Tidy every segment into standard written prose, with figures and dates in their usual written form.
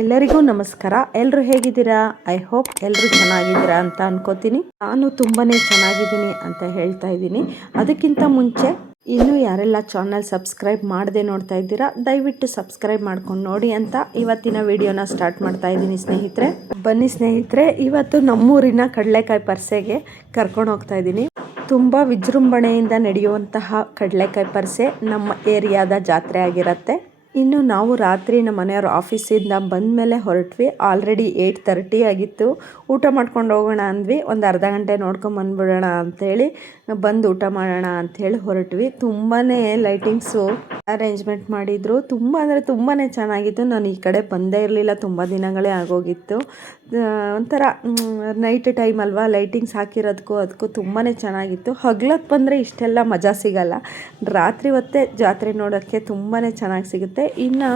ಎಲ್ಲರಿಗೂ ನಮಸ್ಕಾರ. ಎಲ್ಲರೂ ಹೇಗಿದ್ದೀರಾ? ಐ ಹೋಪ್ ಎಲ್ಲರೂ ಚೆನ್ನಾಗಿದ್ದೀರಾ ಅಂತ ಅನ್ಕೋತೀನಿ. ನಾನು ತುಂಬಾ ಚೆನ್ನಾಗಿದ್ದೀನಿ ಅಂತ ಹೇಳ್ತಾ ಇದ್ದೀನಿ. ಅದಕ್ಕಿಂತ ಮುಂಚೆ ಇನ್ನೂ ಯಾರೆಲ್ಲ ಚಾನಲ್ ಸಬ್ಸ್ಕ್ರೈಬ್ ಮಾಡದೆ ನೋಡ್ತಾ ಇದ್ದೀರಾ, ದಯವಿಟ್ಟು ಸಬ್ಸ್ಕ್ರೈಬ್ ಮಾಡ್ಕೊಂಡು ನೋಡಿ ಅಂತ ಇವತ್ತಿನ ವಿಡಿಯೋನ ಸ್ಟಾರ್ಟ್ ಮಾಡ್ತಾ ಇದ್ದೀನಿ ಸ್ನೇಹಿತರೆ. ಬನ್ನಿ ಸ್ನೇಹಿತರೆ, ಇವತ್ತು ನಮ್ಮೂರಿನ ಕಡಲೆಕಾಯಿ ಪರ್ಸೆಗೆ ಕರ್ಕೊಂಡು ಹೋಗ್ತಾ ಇದ್ದೀನಿ. ತುಂಬ ವಿಜೃಂಭಣೆಯಿಂದ ನಡೆಯುವಂತಹ ಕಡಲೆಕಾಯಿ ಪರ್ಸೆ ನಮ್ಮ ಏರಿಯಾದ ಜಾತ್ರೆ ಆಗಿರುತ್ತೆ. ಇನ್ನು ನಾವು ರಾತ್ರಿ ನಮ್ಮ ಮನೆಯವ್ರ ಆಫೀಸಿಂದ ಬಂದಮೇಲೆ ಹೊರಟ್ವಿ. ಆಲ್ರೆಡಿ 8:30 ಆಗಿತ್ತು. ಊಟ ಮಾಡ್ಕೊಂಡು ಹೋಗೋಣ ಅಂದ್ವಿ. ಒಂದು ಅರ್ಧ ಗಂಟೆ ನೋಡ್ಕೊಂಬಂದ್ಬಿಡೋಣ ಅಂಥೇಳಿ ಬಂದು ಊಟ ಮಾಡೋಣ ಅಂಥೇಳಿ ಹೊರಟ್ವಿ. ತುಂಬಾ ಲೈಟಿಂಗ್ಸು ಅರೇಂಜ್ಮೆಂಟ್ ಮಾಡಿದರು. ತುಂಬ ಅಂದರೆ ತುಂಬಾ ಚೆನ್ನಾಗಿತ್ತು. ನಾನು ಈ ಕಡೆ ಬಂದೇ ಇರಲಿಲ್ಲ, ತುಂಬ ದಿನಗಳೇ ಆಗೋಗಿತ್ತು. ಒಂಥರ ನೈಟ್ ಟೈಮ್ ಅಲ್ವಾ, ಲೈಟಿಂಗ್ಸ್ ಹಾಕಿರೋದಕ್ಕೂ ಅದಕ್ಕೂ ತುಂಬಾ ಚೆನ್ನಾಗಿತ್ತು. ಹಗ್ಲತ್ತು ಬಂದರೆ ಇಷ್ಟೆಲ್ಲ ಮಜಾ ಸಿಗಲ್ಲ. ರಾತ್ರಿ ಹೊತ್ತೇ ಜಾತ್ರೆ ನೋಡೋಕ್ಕೆ ತುಂಬಾ ಚೆನ್ನಾಗಿ ಸಿಗುತ್ತೆ. ಇನ್ನು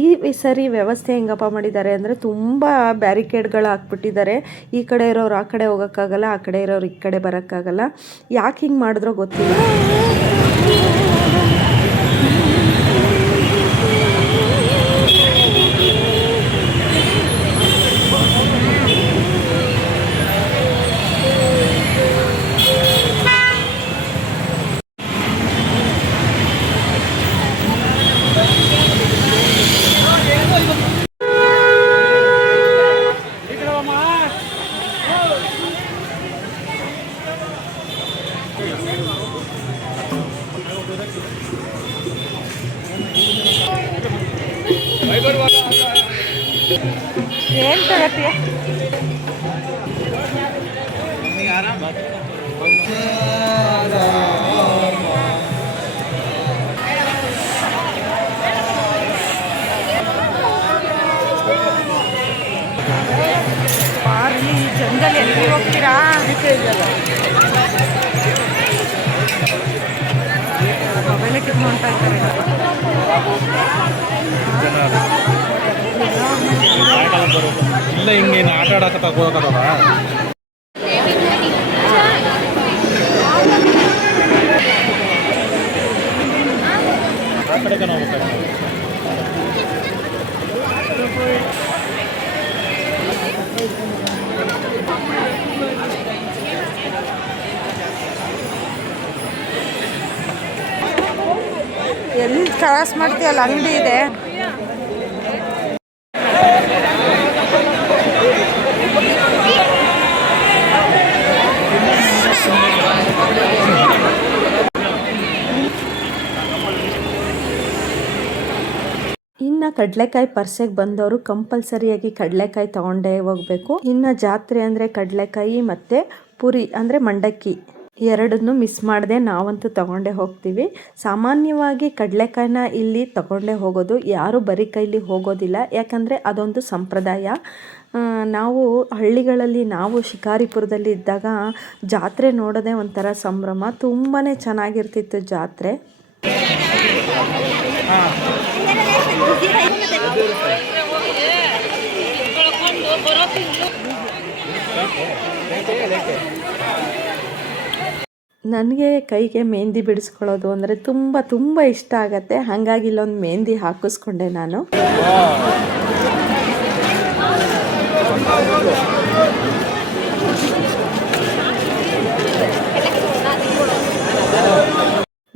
ಈ ಸರಿ ವ್ಯವಸ್ಥೆ ಹೆಂಗಪ್ಪ ಮಾಡಿದ್ದಾರೆ ಅಂದರೆ ತುಂಬ ಬ್ಯಾರಿಕೇಡ್ಗಳು ಹಾಕ್ಬಿಟ್ಟಿದ್ದಾರೆ. ಈ ಕಡೆ ಇರೋರು ಆ ಕಡೆ ಹೋಗೋಕ್ಕಾಗಲ್ಲ, ಆ ಕಡೆ ಇರೋರು ಈ ಕಡೆ ಬರೋಕ್ಕಾಗಲ್ಲ. ಯಾಕೆ ಹಿಂಗೆ ಮಾಡಿದ್ರೋ ಗೊತ್ತಿಲ್ಲ. ಏನು ತಗತ್ತೀಯ? ಪಾರ್ಲಿ ಜಂಗಲ್ ಎಲ್ಲಿ ಹೋಗ್ತೀರಾ? ಮೊಬೈಲೇ ಕಿತ್ಕೊಂತ ಇರ್ತಾರೆ. ಇಲ್ಲ ಹಿಂಗೇನು ಆಟ ಆಡಕ್ಕೆ ತಗೋಕತ್ತದ ಆ ಕಡೆಗೆ ನಾವು ಎಲ್ಲಿ ಕ್ರಾಸ್ ಮಾಡ್ತೀವಲ್ಲ ಅಂಗಡಿ ಇದೆ. ಇನ್ನು ಕಡಲೆಕಾಯಿ ಪರ್ಸೆಗೆ ಬಂದವರು ಕಂಪಲ್ಸರಿಯಾಗಿ ಕಡಲೆಕಾಯಿ ತೊಗೊಂಡೇ ಹೋಗಬೇಕು. ಇನ್ನು ಜಾತ್ರೆ ಅಂದರೆ ಕಡಲೆಕಾಯಿ ಮತ್ತು ಪುರಿ ಅಂದರೆ ಮಂಡಕ್ಕಿ ಎರಡನ್ನೂ ಮಿಸ್ ಮಾಡದೆ ನಾವಂತೂ ತೊಗೊಂಡೇ ಹೋಗ್ತೀವಿ. ಸಾಮಾನ್ಯವಾಗಿ ಕಡಲೆಕಾಯಿನ ಇಲ್ಲಿ ತೊಗೊಂಡೇ ಹೋಗೋದು, ಯಾರೂ ಬರೀ ಕೈಲಿ ಹೋಗೋದಿಲ್ಲ. ಯಾಕಂದರೆ ಅದೊಂದು ಸಂಪ್ರದಾಯ. ನಾವು ಹಳ್ಳಿಗಳಲ್ಲಿ, ನಾವು ಶಿಕಾರಿಪುರದಲ್ಲಿ ಇದ್ದಾಗ ಜಾತ್ರೆ ನೋಡೋದೇ ಒಂಥರ ಸಂಭ್ರಮ. ತುಂಬಾ ಚೆನ್ನಾಗಿರ್ತಿತ್ತು ಜಾತ್ರೆ. ನನಗೆ ಕೈಗೆ ಮೆಹಂದಿ ಬಿಡಿಸ್ಕೊಳ್ಳೋದು ಅಂದರೆ ತುಂಬ ಇಷ್ಟ ಆಗುತ್ತೆ. ಹಾಗಾಗಿ ಇಲ್ಲೊಂದು ಮೆಹಂದಿ ಹಾಕಿಸ್ಕೊಂಡೆ ನಾನು.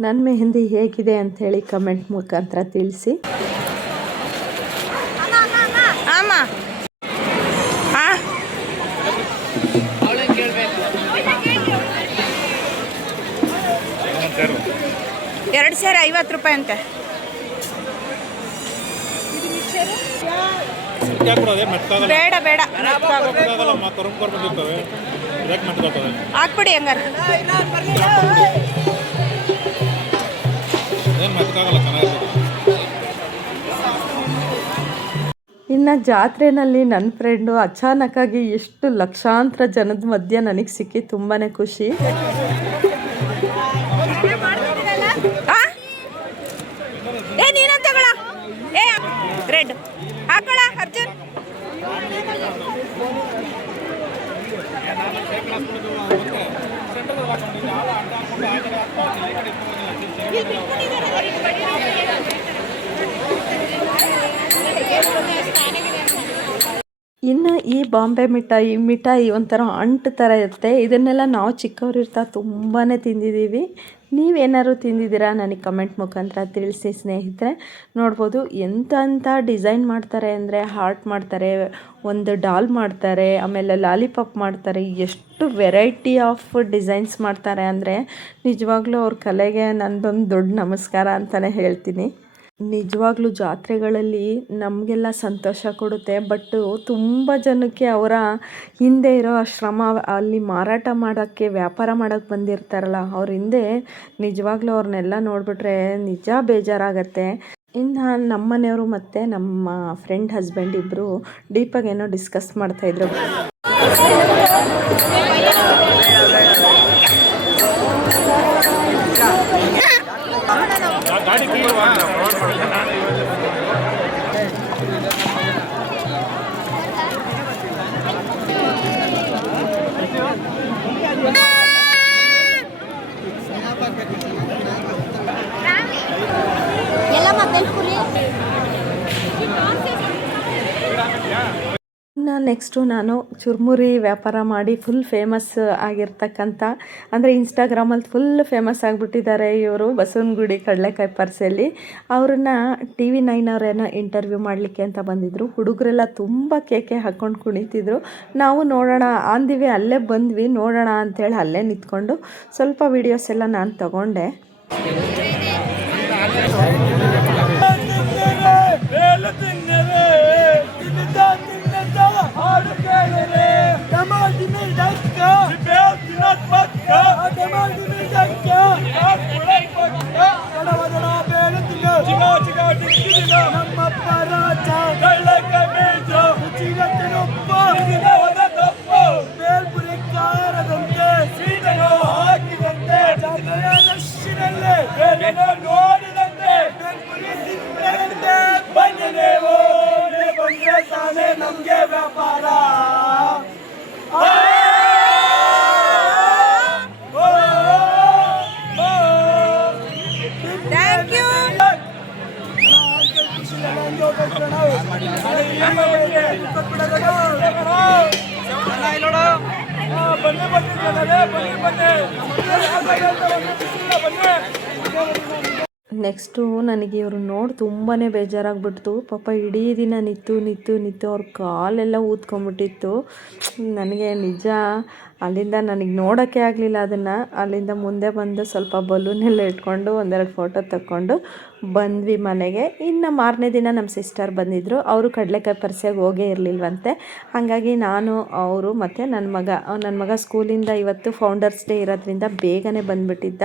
ನನ್ನ ಮೆಹಂದಿ ಹೇಗಿದೆ ಅಂಥೇಳಿ ಕಮೆಂಟ್ ಮುಖಾಂತರ ತಿಳಿಸಿ. ಎರಡು ಸೇರಿ 50 ರೂಪಾಯಿ ಅಂತೆ. ಬೇಡ ಬೇಡ ಹಾಕ್ಬಿಡಿ ಹಂಗಾರ. ಇನ್ನು ಜಾತ್ರೆಯಲ್ಲಿ ನನ್ನ ಫ್ರೆಂಡು ಅಚಾನಕ್ಕಾಗಿ ಎಷ್ಟು ಲಕ್ಷಾಂತರ ಜನದ ಮಧ್ಯೆ ನನಗೆ ಸಿಕ್ಕಿ ತುಂಬಾ ಖುಷಿ. ನೀನಂತ ತಗೊಳ, ರೆಡ್ ಹಾಕೋಳ ಅರ್ಜುನ್. ಸ್ನಾನಗಿದೆ ಇನ್ನು ಈ ಬಾಂಬೆ ಮಿಠಾಯಿ ಒಂಥರ ಅಂಟು ಥರ ಇರುತ್ತೆ. ಇದನ್ನೆಲ್ಲ ನಾವು ಚಿಕ್ಕವರಿರ್ತಾ ತುಂಬಾ ತಿಂದಿದ್ದೀವಿ. ನೀವೇನಾದ್ರು ತಿಂದಿದ್ದೀರಾ ನನಗೆ ಕಮೆಂಟ್ ಮುಖಾಂತರ ತಿಳಿಸಿ ಸ್ನೇಹಿತರೆ. ನೋಡ್ಬೋದು ಎಂಥ ಡಿಸೈನ್ ಮಾಡ್ತಾರೆ ಅಂದರೆ ಹಾರ್ಟ್ ಮಾಡ್ತಾರೆ, ಒಂದು ಡಾಲ್ ಮಾಡ್ತಾರೆ, ಆಮೇಲೆ ಲಾಲಿಪಾಪ್ ಮಾಡ್ತಾರೆ. ಎಷ್ಟು ವೆರೈಟಿ ಆಫ್ ಡಿಸೈನ್ಸ್ ಮಾಡ್ತಾರೆ ಅಂದರೆ ನಿಜವಾಗ್ಲೂ ಅವ್ರ ಕಲೆಗೆ ನಂದೊಂದು ದೊಡ್ಡ ನಮಸ್ಕಾರ ಅಂತಲೇ ಹೇಳ್ತೀನಿ. ನಿಜವಾಗ್ಲೂ ಜಾತ್ರೆಗಳಲ್ಲಿ ನಮಗೆಲ್ಲ ಸಂತೋಷ ಕೊಡುತ್ತೆ. ಬಟ್ಟು ತುಂಬ ಜನಕ್ಕೆ ಅವರ ಹಿಂದೆ ಇರೋ ಶ್ರಮ, ಅಲ್ಲಿ ಮಾರಾಟ ಮಾಡೋಕ್ಕೆ ವ್ಯಾಪಾರ ಮಾಡೋಕ್ಕೆ ಬಂದಿರ್ತಾರಲ್ಲ ಅವ್ರ ಹಿಂದೆ ನಿಜವಾಗ್ಲೂ ಅವ್ರನ್ನೆಲ್ಲ ನೋಡಿಬಿಟ್ರೆ ನಿಜ ಬೇಜಾರಾಗತ್ತೆ. ಇನ್ನು ನಮ್ಮ ಮನೆಯವರು ಮತ್ತು ನಮ್ಮ ಫ್ರೆಂಡ್ ಹಸ್ಬೆಂಡ್ ಇಬ್ಬರು ಡೀಪಾಗೇನೋ ಡಿಸ್ಕಸ್ ಮಾಡ್ತಾಯಿದ್ರು. ಇನ್ನು ನೆಕ್ಸ್ಟು ನಾನು ಚುರ್ಮುರಿ ವ್ಯಾಪಾರ ಮಾಡಿ ಫುಲ್ ಫೇಮಸ್ ಆಗಿರ್ತಕ್ಕಂಥ, ಅಂದರೆ ಇನ್ಸ್ಟಾಗ್ರಾಮಲ್ಲಿ ಫುಲ್ ಫೇಮಸ್ ಆಗಿಬಿಟ್ಟಿದ್ದಾರೆ ಇವರು, ಬಸವನಗುಡಿ ಕಡಲೆಕಾಯಿ ಪರ್ಸೆಯಲ್ಲಿ. ಅವ್ರನ್ನ TV9 ಅವರೇನೋ ಇಂಟರ್ವ್ಯೂ ಮಾಡಲಿಕ್ಕೆ ಅಂತ ಬಂದಿದ್ದರು. ಹುಡುಗರೆಲ್ಲ ತುಂಬ ಕೇಕೆ ಹಾಕ್ಕೊಂಡು ಕುಣಿತಿದ್ರು. ನಾವು ನೋಡೋಣ ಅಂದಿವಿ, ಅಲ್ಲೇ ಬಂದ್ವಿ ನೋಡೋಣ ಅಂಥೇಳಿ ಅಲ್ಲೇ ನಿಂತ್ಕೊಂಡು ಸ್ವಲ್ಪ ವೀಡಿಯೋಸ್ ಎಲ್ಲ ನಾನು ತಗೊಂಡೆ. ನಮ್ಗೆ ವ್ಯಾಪಾರ ನೆಕ್ಸ್ಟು ನನಗೆ ಇವರು ನೋಡಿ ತುಂಬಾ ಬೇಜಾರಾಗ್ಬಿಡ್ತು. ಪಾಪ ಇಡೀ ದಿನ ನಿಂತು ಅವ್ರ ಕಾಲೆಲ್ಲ ಊದ್ಕೊಂಬಿಟ್ಟಿತ್ತು. ನನಗೆ ನಿಜ ಅಲ್ಲಿಂದ ನನಗೆ ನೋಡೋಕ್ಕೆ ಆಗಲಿಲ್ಲ ಅದನ್ನು. ಅಲ್ಲಿಂದ ಮುಂದೆ ಬಂದು ಸ್ವಲ್ಪ ಬಲೂನೆಲ್ಲ ಇಟ್ಕೊಂಡು ಒಂದೆರಡು ಫೋಟೋ ತಕ್ಕೊಂಡು ಬಂದ್ವಿ ಮನೆಗೆ. ಇನ್ನು ಮಾರನೇ ದಿನ ನಮ್ಮ ಸಿಸ್ಟರ್ ಬಂದಿದ್ದರು. ಅವರು ಕಡಲೆಕಾಯಿ ಪರಿಸೆಗೆ ಹೋಗೇ ಇರಲಿಲ್ವಂತೆ. ಹಾಗಾಗಿ ನಾನು, ಅವರು ಮತ್ತು ನನ್ನ ಮಗ ಸ್ಕೂಲಿಂದ ಇವತ್ತು ಫೌಂಡರ್ಸ್ ಡೇ ಇರೋದ್ರಿಂದ ಬೇಗನೆ ಬಂದುಬಿಟ್ಟಿದ್ದ.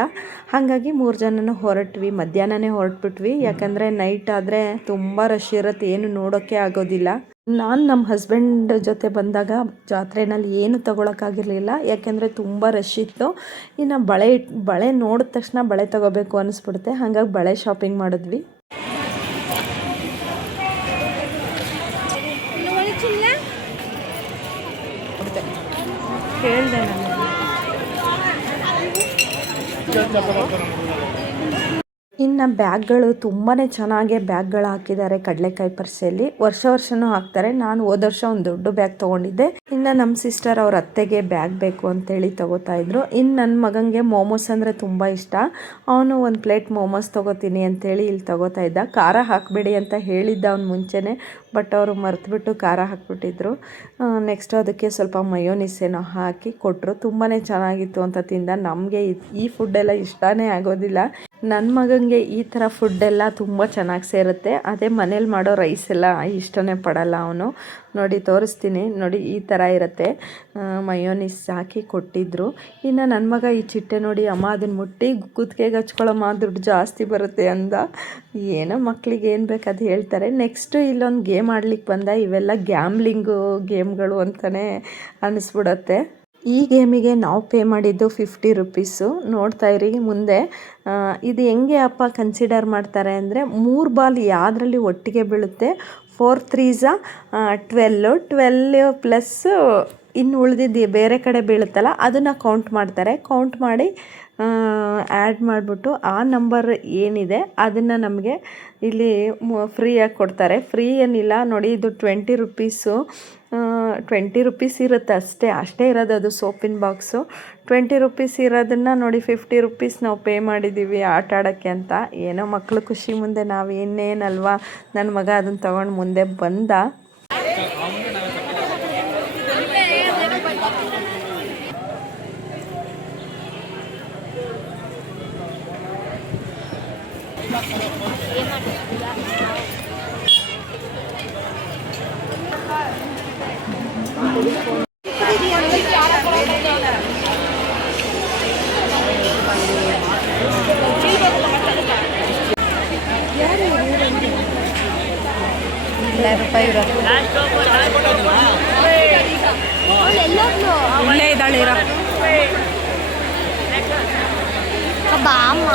ಹಾಗಾಗಿ 3 ಜನನೂ ಹೊರಟ್ವಿ, ಮಧ್ಯಾಹ್ನನೇ ಹೊರಟ್ಬಿಟ್ವಿ. ಯಾಕಂದರೆ ನೈಟ್ ಆದರೆ ತುಂಬ ರಶ್ ಇರುತ್ತೆ, ಏನು ನೋಡೋಕ್ಕೆ ಆಗೋದಿಲ್ಲ. ನಾನು ನಮ್ಮ ಹಸ್ಬೆಂಡ್ ಜೊತೆ ಬಂದಾಗ ಜಾತ್ರೆಯಲ್ಲಿ ಏನು ತೊಗೊಳಕ್ಕಾಗಿರಲಿಲ್ಲ, ಯಾಕೆಂದರೆ ತುಂಬ ರಶ್ ಇತ್ತು. ಇನ್ನು ಬಳೆ ನೋಡಿದ ತಕ್ಷಣ ಬಳೆ ತೊಗೋಬೇಕು ಅನ್ನಿಸ್ಬಿಡುತ್ತೆ. ಹಾಗಾಗಿ ಬಳೆ ಶಾಪಿಂಗ್ ಮಾಡಿದ್ವಿ. ಹೇಳಿದೆ ಇನ್ನು ಬ್ಯಾಗ್ಗಳು ತುಂಬಾ ಚೆನ್ನಾಗಿ ಬ್ಯಾಗ್ಗಳು ಹಾಕಿದ್ದಾರೆ ಕಡಲೆಕಾಯಿ ಪರ್ಸೆಯಲ್ಲಿ. ವರ್ಷನೂ ಹಾಕ್ತಾರೆ. ನಾನು ಹೋದ ವರ್ಷ ಒಂದು ದೊಡ್ಡ ಬ್ಯಾಗ್ ತೊಗೊಂಡಿದ್ದೆ. ಇನ್ನು ನಮ್ಮ ಸಿಸ್ಟರ್ ಅವ್ರ ಅತ್ತೆಗೆ ಬ್ಯಾಗ್ ಬೇಕು ಅಂತೇಳಿ ತೊಗೋತಾ ಇದ್ರು. ಇನ್ನು ನನ್ನ ಮಗನಿಗೆ ಮೋಮೋಸ್ ಅಂದರೆ ತುಂಬ ಇಷ್ಟ. ಅವನು ಒಂದು ಪ್ಲೇಟ್ ಮೋಮೋಸ್ ತೊಗೋತೀನಿ ಅಂತೇಳಿ ಇಲ್ಲಿ ತೊಗೋತಾ ಇದ್ದ. ಖಾರ ಹಾಕಬೇಡಿ ಅಂತ ಹೇಳಿದ್ದ ಅವ್ನು ಮುಂಚೆನೇ, ಬಟ್ ಅವರು ಮರೆತುಬಿಟ್ಟು ಖಾರ ಹಾಕ್ಬಿಟ್ಟಿದ್ರು. ನೆಕ್ಸ್ಟ್ ಅದಕ್ಕೆ ಸ್ವಲ್ಪ ಮಯೋನಿಸೇನೋ ಹಾಕಿ ಕೊಟ್ಟರು. ತುಂಬಾ ಚೆನ್ನಾಗಿತ್ತು ಅಂತ ತಿಂದ. ನಮಗೆ ಈ ಫುಡ್ಡೆಲ್ಲ ಇಷ್ಟನೇ ಆಗೋದಿಲ್ಲ. ನನ್ನ ಮಗನಿಗೆ ಈ ಥರ ಫುಡ್ಡೆಲ್ಲ ತುಂಬ ಚೆನ್ನಾಗಿ ಸೇರುತ್ತೆ. ಅದೇ ಮನೇಲಿ ಮಾಡೋ ರೈಸ್ ಎಲ್ಲ ಇಷ್ಟನೇ ಪಡಲ್ಲ ಅವನು. ನೋಡಿ ತೋರಿಸ್ತೀನಿ, ನೋಡಿ ಈ ಥರ ಇರುತ್ತೆ. ಮಯೋನಿಸ್ ಹಾಕಿ ಕೊಟ್ಟಿದ್ದರು. ಇನ್ನು ನನ್ನ ಮಗ ಈ ಚಿಟ್ಟೆ ನೋಡಿ, ಅಮ್ಮ ಅದನ್ನು ಮುಟ್ಟಿ ಕುತ್ತಿಗೆಗೆ ಹಚ್ಕೊಳ್ಳಮ್ಮ, ದುಡ್ಡು ಜಾಸ್ತಿ ಬರುತ್ತೆ ಅಂದ. ಏನೋ ಮಕ್ಕಳಿಗೆ ಏನು ಬೇಕು ಅದು ಹೇಳ್ತಾರೆ. ನೆಕ್ಸ್ಟು ಇಲ್ಲೊಂದು ಗೇಮ್ ಆಡ್ಲಿಕ್ಕೆ ಬಂದ. ಇವೆಲ್ಲ ಗ್ಯಾಮ್ಲಿಂಗು ಗೇಮ್ಗಳು ಅಂತಲೇ ಅನ್ನಿಸ್ಬಿಡತ್ತೆ. ಈ ಗೇಮಿಗೆ ನಾವು ಪೇ ಮಾಡಿದ್ದು 50 ರುಪೀಸು. ನೋಡ್ತಾ ಇರಿ ಮುಂದೆ. ಇದು ಹೆಂಗೆ ಅಪ್ಪ ಕನ್ಸಿಡರ್ ಮಾಡ್ತಾರೆ ಅಂದರೆ, 3 ಬಾಲ್ ಯಾವುದ್ರಲ್ಲಿ ಒಟ್ಟಿಗೆ ಬೀಳುತ್ತೆ, 4 3s 12 12 ಪ್ಲಸ್ ಇನ್ನು ಉಳಿದಿದ್ದು ಬೇರೆ ಕಡೆ ಬೀಳುತ್ತಲ್ಲ ಅದನ್ನು ಕೌಂಟ್ ಮಾಡ್ತಾರೆ. ಕೌಂಟ್ ಮಾಡಿ ಆ್ಯಡ್ ಮಾಡಿಬಿಟ್ಟು ಆ ನಂಬರ್ ಏನಿದೆ ಅದನ್ನು ನಮಗೆ ಇಲ್ಲಿ ಫ್ರೀಯಾಗಿ ಕೊಡ್ತಾರೆ. ಫ್ರೀ ಏನಿಲ್ಲ ನೋಡಿ, ಇದು 20 ರುಪೀಸು 20 ರುಪೀಸ್ ಇರುತ್ತೆ ಅಷ್ಟೇ ಇರೋದು ಅದು ಸೋಪಿನ ಬಾಕ್ಸು. 20 ರುಪೀಸ್ ಇರೋದನ್ನು ನೋಡಿ 50 ರುಪೀಸ್ ನಾವು ಪೇ ಮಾಡಿದ್ದೀವಿ ಆಟ ಆಡೋಕ್ಕೆ ಅಂತ. ಏನೋ ಮಕ್ಕಳು ಖುಷಿ ಮುಂದೆ ನಾವು ಇನ್ನೇನಲ್ವಾ. ನನ್ನ ಮಗ ಅದನ್ನು ತೊಗೊಂಡು ಮುಂದೆ ಬಂದ. ಇಲ್ಲೇ ಇದ್ದಾಳೆ ಇರೋ ಬಾಮ್ಮ.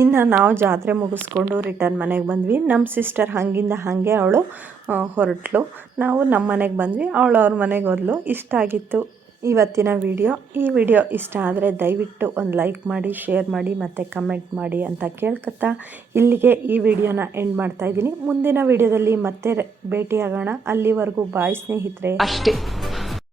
ಇನ್ನು ನಾವು ಜಾತ್ರೆ ಮುಗಿಸ್ಕೊಂಡು ರಿಟರ್ನ್ ಮನೆಗೆ ಬಂದ್ವಿ. ನಮ್ಮ ಸಿಸ್ಟರ್ ಹಾಗಿಂದ ಹಾಗೆ ಅವಳು ಹೊರಟ್ಲು. ನಾವು ನಮ್ಮ ಮನೆಗೆ ಬಂದ್ವಿ, ಅವಳು ಅವ್ರ ಮನೆಗೆ ಹೋದ್ಲು. ಇಷ್ಟ ಆಗಿತ್ತು ಇವತ್ತಿನ ವಿಡಿಯೋ. ಈ ವಿಡಿಯೋ ಇಷ್ಟ ಆದರೆ ದಯವಿಟ್ಟು ಒಂದು ಲೈಕ್ ಮಾಡಿ, ಶೇರ್ ಮಾಡಿ ಮತ್ತು ಕಮೆಂಟ್ ಮಾಡಿ ಅಂತ ಕೇಳ್ಕೊತಾ ಇಲ್ಲಿಗೆ ಈ ವಿಡಿಯೋನ ಎಂಡ್ ಮಾಡ್ತಾಯಿದ್ದೀನಿ. ಮುಂದಿನ ವಿಡಿಯೋದಲ್ಲಿ ಮತ್ತೆ ಭೇಟಿಯಾಗೋಣ. ಅಲ್ಲಿವರೆಗೂ ಬಾಯ್ ಸ್ನೇಹಿತರೆ. ಅಷ್ಟೇ.